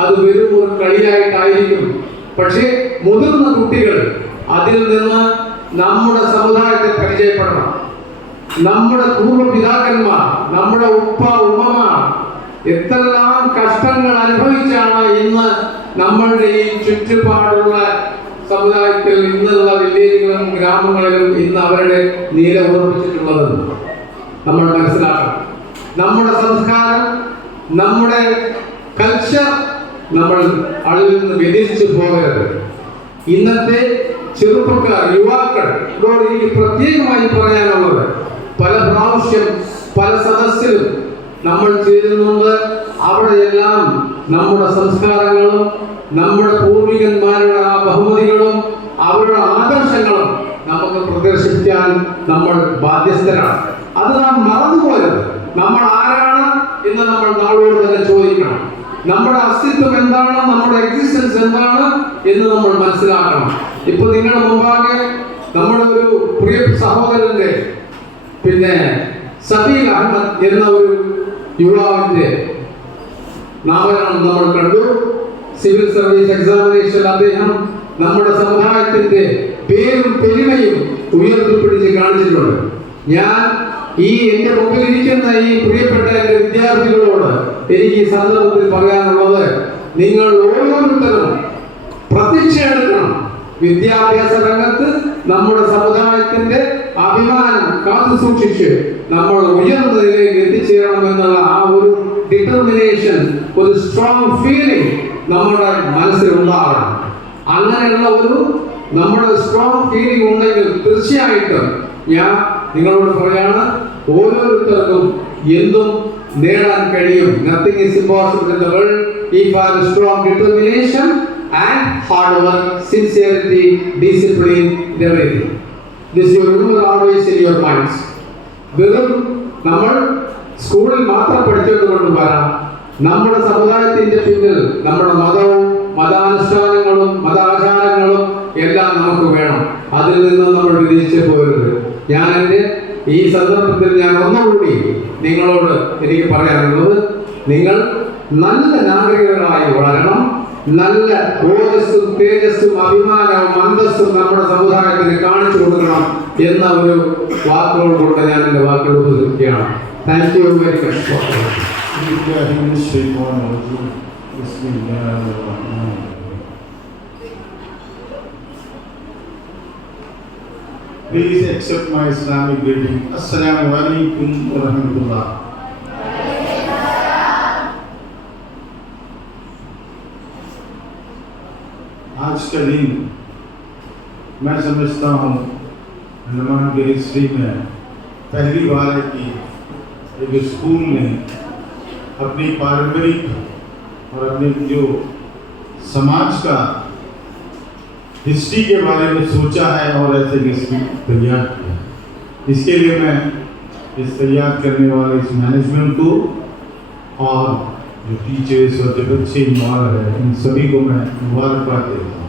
അത് വെറും ഒരു കളിയായിട്ടായിരിക്കും. പക്ഷേ മുതിർന്ന കുട്ടികൾ അതിൽ നിന്ന് നമ്മുടെ സമുദായത്തെ പരിചയപ്പെടണം. നമ്മുടെ പൂർവ്വപിതാക്കന്മാർ, നമ്മുടെ ഉമ്മമാർ എത്രയെല്ലാം കഷ്ടങ്ങൾ അനുഭവിച്ചാണ് ഇന്ന് നമ്മളുടെ ഈ ചുറ്റുപാടുള്ള സമുദായത്തിൽ ഇന്നുള്ള വില്ലേജുകളിലും ഗ്രാമങ്ങളിലും ഇന്ന് അവരുടെ നില ഉറപ്പിച്ചിട്ടുള്ളത് നമ്മൾ മനസ്സിലാക്കണം. നമ്മുടെ സംസ്കാരം, നമ്മുടെ കൾച്ചർ നമ്മൾ അതിൽ നിന്ന് വ്യതിരിച്ചു പോകരുത്. ഇന്നത്തെ ചെറുപ്പക്കാർ, യുവാക്കളോട് എനിക്ക് പ്രത്യേകമായി പറയാനുള്ളത്, പല പ്രാവശ്യം പല സദസ്സിലും നമ്മൾ ചേരുന്നുണ്ട്. അവിടെയെല്ലാം നമ്മുടെ സംസ്കാരങ്ങളും നമ്മുടെ പൂർവികന്മാരുടെ ആ ബഹുമതികളും അവരുടെ ആദർശങ്ങളും നമുക്ക് പ്രദർശിപ്പിക്കാൻ നമ്മൾ ബാധ്യസ്ഥരാണ്. അത് നാം മറന്നുപോയത്. നമ്മൾ ആരാണ് എന്ന് നമ്മൾ നാളോട് തന്നെ ചോദിക്കണം. നമ്മുടെ അസ്തിത്വം എന്താണ്, നമ്മുടെ എക്സിസ്റ്റൻസ് എന്താണ് എന്ന് നമ്മൾ മനസ്സിലാക്കണം. ഇപ്പൊ നിങ്ങളുടെ മുമ്പാകെ നമ്മുടെ ഒരു പ്രിയ സഹോദരന്റെ സഫീൽ അഹമ്മദ് എന്ന ഒരു യുവാവിന്റെ നാമകരണം നമ്മൾ കണ്ടു. സിവിൽ സർവീസ് എക്സാമിനേഷനിൽ അദ്ദേഹം നമ്മുടെ സമുദായത്തിന്റെ പേരും പെരുമയും ഉയർത്തിപ്പിടിച്ച് കാണിച്ചിട്ടുണ്ട്. ഞാൻ ഈ എന്റെ മുമ്പിലിരിക്കുന്ന ഈ പ്രിയപ്പെട്ട എന്റെ വിദ്യാർത്ഥികളോട് എനിക്ക് ഈ സന്ദർഭത്തിൽ പറയാനുള്ളത്, നിങ്ങൾ ഓരോരുത്തരും പ്രതീക്ഷയെടുക്കണം. വിദ്യാഭ്യാസ രംഗത്ത് നമ്മുടെ സമുദായത്തിന്റെ അഭിമാനം കാത്തു സൂക്ഷിച്ച് നമ്മൾ ഉയർന്ന നിലയിൽ എത്തിച്ചേരണമെന്നുള്ള ആ ഒരു ഡിറ്റർമിനേഷൻ, ഒരു സ്ട്രോങ് ഫീലിംഗ് നമ്മുടെ മനസ്സിൽ ഉണ്ടാകണം. അങ്ങനെയുള്ള ഒരു നമ്മുടെ സ്ട്രോങ് ഫീലിംഗ് ഉണ്ടെങ്കിൽ തീർച്ചയായിട്ടും ഞാൻ നിങ്ങളോട് പറയാണ്, ഓരോരുത്തർക്കും എന്തും നേടാൻ കഴിയും. Nothing is impossible in the world if you have A strong determination and hard work, sincerity, discipline in everything. This you remember always in your minds. വെറും നമ്മൾ സ്കൂളിൽ മാത്രം പഠിച്ചുകൊണ്ട് വരാം. നമ്മുടെ സമുദായത്തിന്റെ പിന്നിൽ നമ്മുടെ മതവും മതാനുഷ്ഠാനങ്ങളും മതാചാരങ്ങളും എല്ലാം നമുക്ക് വേണം. അതിൽ നിന്ന് നമ്മൾ വിധിച്ചു പോകരുത്. ഞാൻ എൻ്റെ ഈ സന്ദർഭത്തിൽ ഞാൻ ഒന്നുകൂടി നിങ്ങളോട് എനിക്ക് പറയാനുള്ളത്, നിങ്ങൾ നല്ല നാഗരികരായി വളരണം. നല്ല ഓജസ്സും തേജസ്സും അഭിമാനവും അന്തസ്സും നമ്മുടെ സമുദായത്തിന് കാണിച്ചു കൊടുക്കണം എന്ന ഒരു വാക്കുകൾ കൊണ്ട് ഞാൻ എൻ്റെ വാക്കുകൾ ഉപയോഗിക്കുകയാണ്. Thank you very much. Please accept my Islamic greeting. Assalamu alaikum wa rahmatullah. आज का दिन मैं समझता हूँ अंडमान की हिस्ट्री में पहली बार है कि एक स्कूल ने अपनी पारंपरिक और अपने जो समाज का हिस्ट्री के बारे में सोचा है और ऐसे हिस्ट्री तैयार किया. इसके लिए मैं इस तैयार करने वाले इस मैनेजमेंट को और जो टीचर्स और जो बच्चे इन्वॉल्व है इन सभी को मैं मुबारकबाद देता हूँ.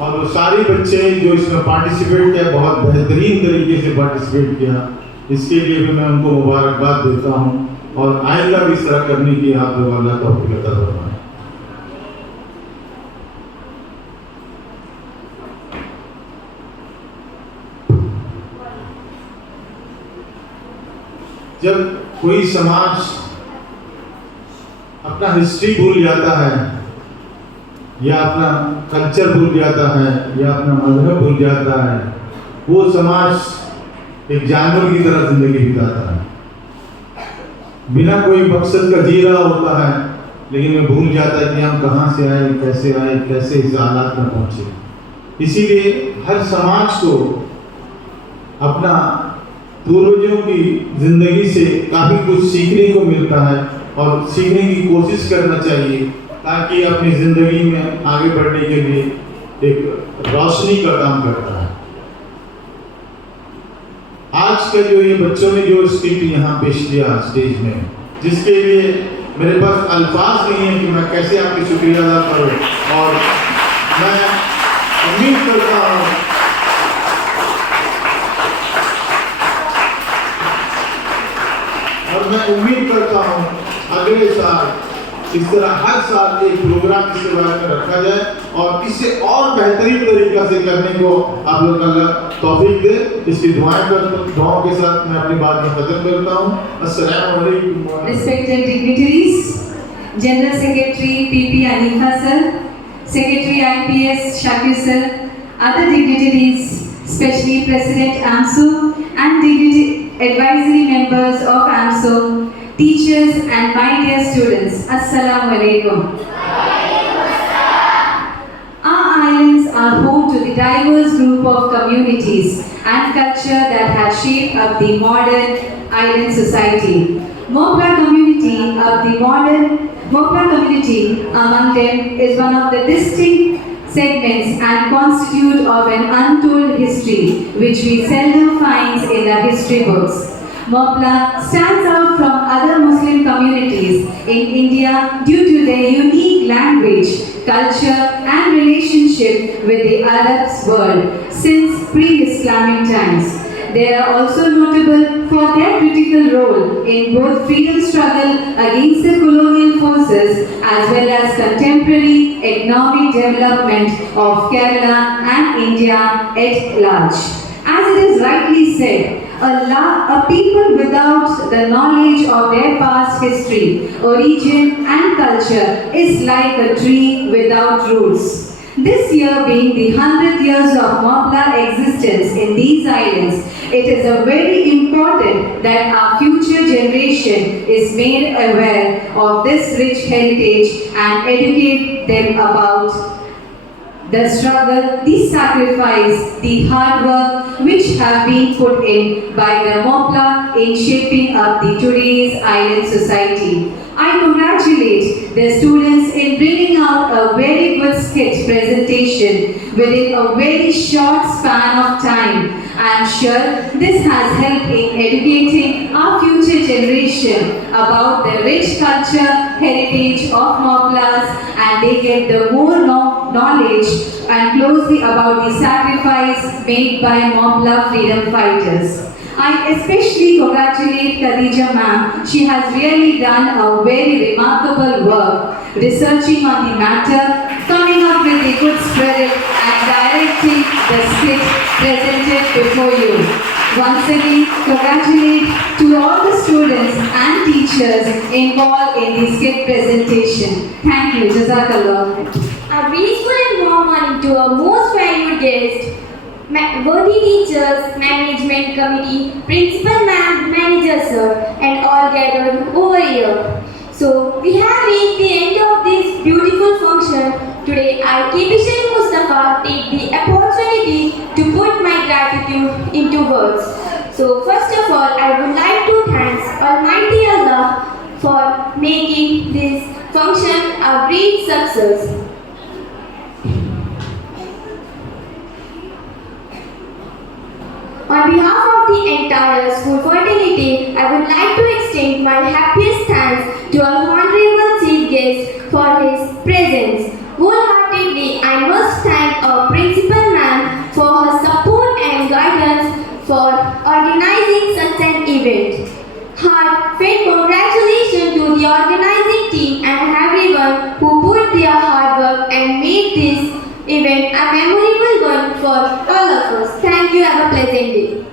और वो सारे बच्चे जो इसमें पार्टिसिपेट किया, बहुत बेहतरीन तरीके से पार्टिसिपेट किया, इसके लिए भी मैं उनको मुबारकबाद देता हूँ. और आइंदा भी इस तरह करने की आप लोग अल्लाह तौफीक अता फरमाए. जब कोई समाज अपना हिस्ट्री भूल जाता है या अपना कल्चर भूल जाता है या अपना मजहब भूल जाता है, वो समाज एक जानवर की तरह जिंदगी बिताता है, बिना कोई मकसद का जी रहा होता है, लेकिन वो भूल जाता है कि हम कहाँ से आए, कैसे इस हालात में पहुँचे. इसीलिए हर समाज को अपना पूर्वजों की जिंदगी से काफी कुछ सीखने को मिलता है और सीखने की कोशिश करना चाहिए ताकि अपनी जिंदगी में आगे बढ़ने के लिए एक रोशनी का काम करता है। आज का जो ये बच्चों ने जो स्किट यहाँ पेश किया स्टेज में, जिसके लिए मेरे पास अल्फाज नहीं है कि मैं कैसे आपकी शुक्रिया अदा करूं, और मैं उम्मीद करता हूँ अगले साल इस तरह हर साल एक प्रोग्राम इसके बारे में रखा जाए और इसे और बेहतरीन तरीका से करने को आप लोग अल्लाह तौफीक दे। इसकी दुआओं के साथ मैं अपनी बात में खत्म करता हूँ। अस्सलाम वालेकुम। Respected dignitaries, General Secretary PP Anifa sir, Secretary IPS Shakir sir, other dignitaries, especially President AMSO and advisory members of AMSO, teachers and my dear students, Assalamu alaikum. Our islands are home to the diverse group of communities and culture that has shaped up the modern island society. Moplah community among them is one of the distinct segments and constitute of an untold history which we seldom find in the history books. Moplah stands out from other Muslim communities in India due to their unique language, culture and relationship with the Arab world since pre-Islamic times. They are also notable for their critical role in both freedom struggle against the colonial forces as well as contemporary economic development of Kerala and India at large. As it is rightly said, a people without the knowledge of their past history, origin and culture is like a tree without roots. This year being the 100th years of Moplah existence in these islands, it is very important that our future generation is made aware of this rich heritage and educate them about the struggle, the sacrifice, the hard work which have been put in by the Moplah in shaping up the today's island society. I congratulate the students in bringing out a very good skit presentation within a very short span of time. I am sure this has helped in educating our future generation about the rich culture, heritage of Moplahs, and they get the more knowledge and closely about the sacrifice made by Moplah freedom fighters. I especially congratulate Khadija ma'am. She has really done a very remarkable work researching on the matter, coming up with a good spirit and directing the skit presented before you. Once again, congratulate to all the students and teachers involved in the skit presentation. Thank you. Jazakallah. A peaceful and warm morning to our most valued guests, worthy teachers, management committee, principal ma'am, manager sir, and all gathered over here. So we have reached the end of this beautiful function. Today I, KP Sheikh Mustafa, take the opportunity to put my gratitude into words. So first of all, I would like to thank Almighty Allah for making this function a great success. On behalf of the entire school fraternity, I would like to extend my happiest thanks to our Honorable Chief Guest for his presence. Wholeheartedly, I must thank our Principal Ma'am for her support and guidance for organizing such an event. Heartfelt congratulations to the organizing team and everyone who put their hard work and made this event a memorable one for all of us. Thank you. Have a pleasant day.